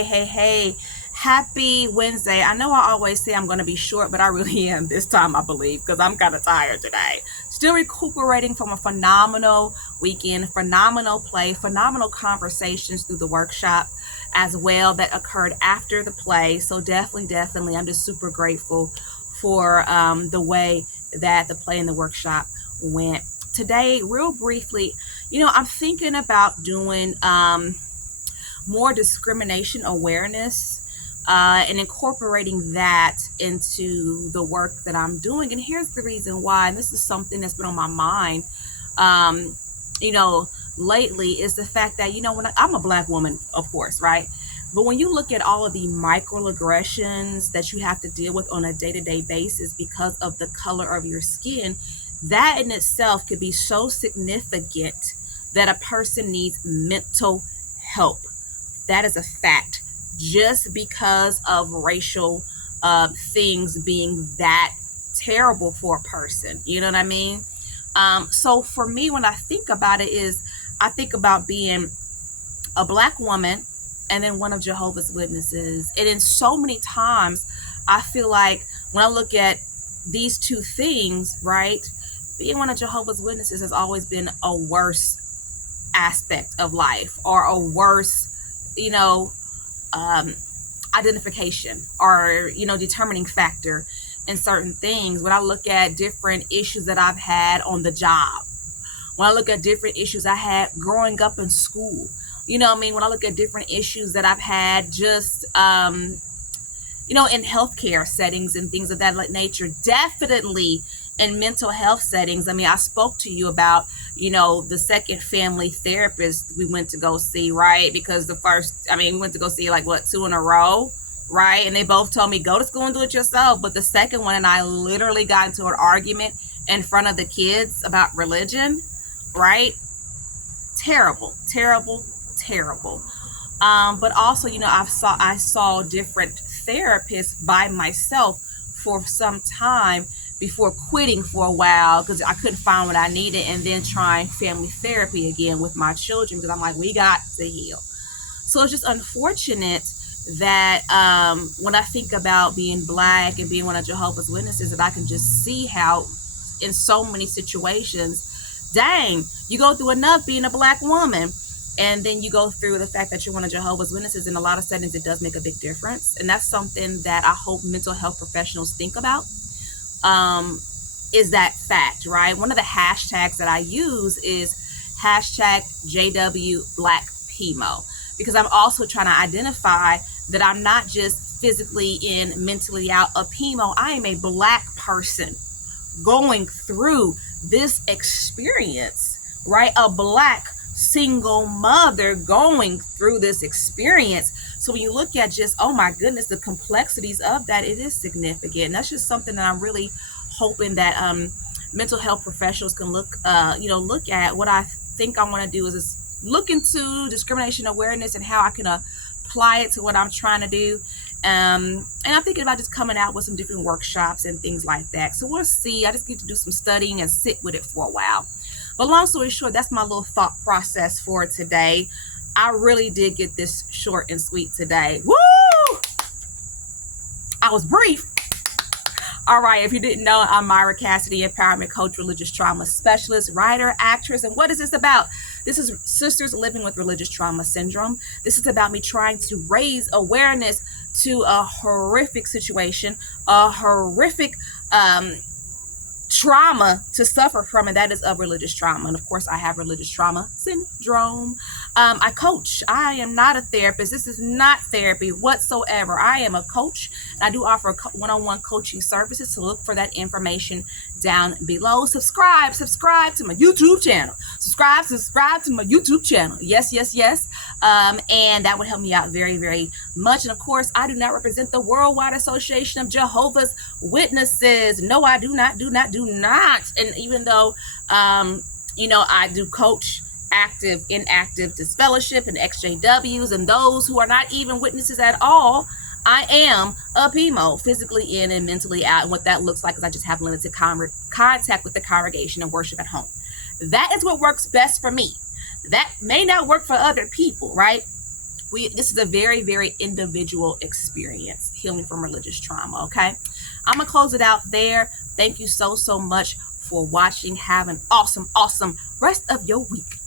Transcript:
Hey. Happy Wednesday. I know I always say I'm going to be short, but I really am this time, I believe, because I'm kind of tired today. Still recuperating from a phenomenal weekend, phenomenal play, phenomenal conversations through the workshop as well that occurred after the play. So definitely, I'm just super grateful for the way that the play and the workshop went. Today, real briefly, I'm thinking about doing more discrimination awareness and incorporating that into the work that I'm doing. And here's the reason why, and this is something that's been on my mind, um, you know, lately, is the fact that, when I'm a Black woman, of course, right? But when you look at all of the microaggressions that you have to deal with on a day-to-day basis because of the color of your skin, that in itself could be so significant that a person needs mental help. That is a fact. Just because of racial things being that terrible for a person. You know what I mean? So for me, when I think about it, I think about being a Black woman and then one of Jehovah's Witnesses. And in so many times, I feel like when I look at these two things, right, being one of Jehovah's Witnesses has always been a worse aspect of life, or a worse, you know, um, identification, or, determining factor in certain things. When I look at different issues that I've had on the job, when I look at different issues I had growing up in school, you know what I mean? When I look at different issues that I've had just, in healthcare settings and things of that nature, definitely in mental health settings. I mean, I spoke to you about, the second family therapist we went to go see, right? Because we went to go see like two in a row, right? And they both told me, go to school and do it yourself. But the second one and I literally got into an argument in front of the kids about religion, right? Terrible. But also, I saw different therapists by myself for some time before quitting for a while because I couldn't find what I needed, and then trying family therapy again with my children because I'm like, we got to heal. So it's just unfortunate that when I think about being Black and being one of Jehovah's Witnesses, that I can just see how in so many situations, dang, you go through enough being a Black woman, and then you go through the fact that you're one of Jehovah's Witnesses. In a lot of settings, it does make a big difference. And that's something that I hope mental health professionals think about, is that fact, right? One of the hashtags that I use is hashtag JW Black PIMO, because I'm also trying to identify that I'm not just physically in, mentally out of PIMO. I am a Black person going through this experience, right? A Black single mother going through this experience. So when you look at just, oh my goodness, the complexities of that, it is significant. And that's just something that I'm really hoping that mental health professionals can look at. What I think I want to do is look into discrimination awareness and how I can apply it to what I'm trying to do. And I'm thinking about just coming out with some different workshops and things like that. So we'll see. I just need to do some studying and sit with it for a while. But long story short, that's my little thought process for today. I really did get this short and sweet today. Woo! I was brief. All right, if you didn't know, I'm Myra Cassidy, empowerment coach, religious trauma specialist, writer, actress. And what is this about? This is Sisters Living with Religious Trauma Syndrome. This is about me trying to raise awareness to a horrific situation, a horrific trauma to suffer from, and that is of religious trauma. And of course, I have religious trauma syndrome. I coach. I am not a therapist. This is not therapy whatsoever. I am a coach. I do offer one-on-one coaching services. So look for that information down below. Subscribe to my YouTube channel. Subscribe to my YouTube channel. Yes. And that would help me out very, very much. And of course, I do not represent the Worldwide Association of Jehovah's Witnesses. No, I do not. And even though, I do coach active, inactive, disfellowship, and XJWs, and those who are not even witnesses at all, I am a PIMO, physically in and mentally out. And what that looks like is I just have limited contact with the congregation and worship at home. That is what works best for me. That may not work for other people, right? This is a very, very individual experience, healing from religious trauma. Okay, I'm gonna close it out there. Thank you so much for watching. Have an awesome rest of your week.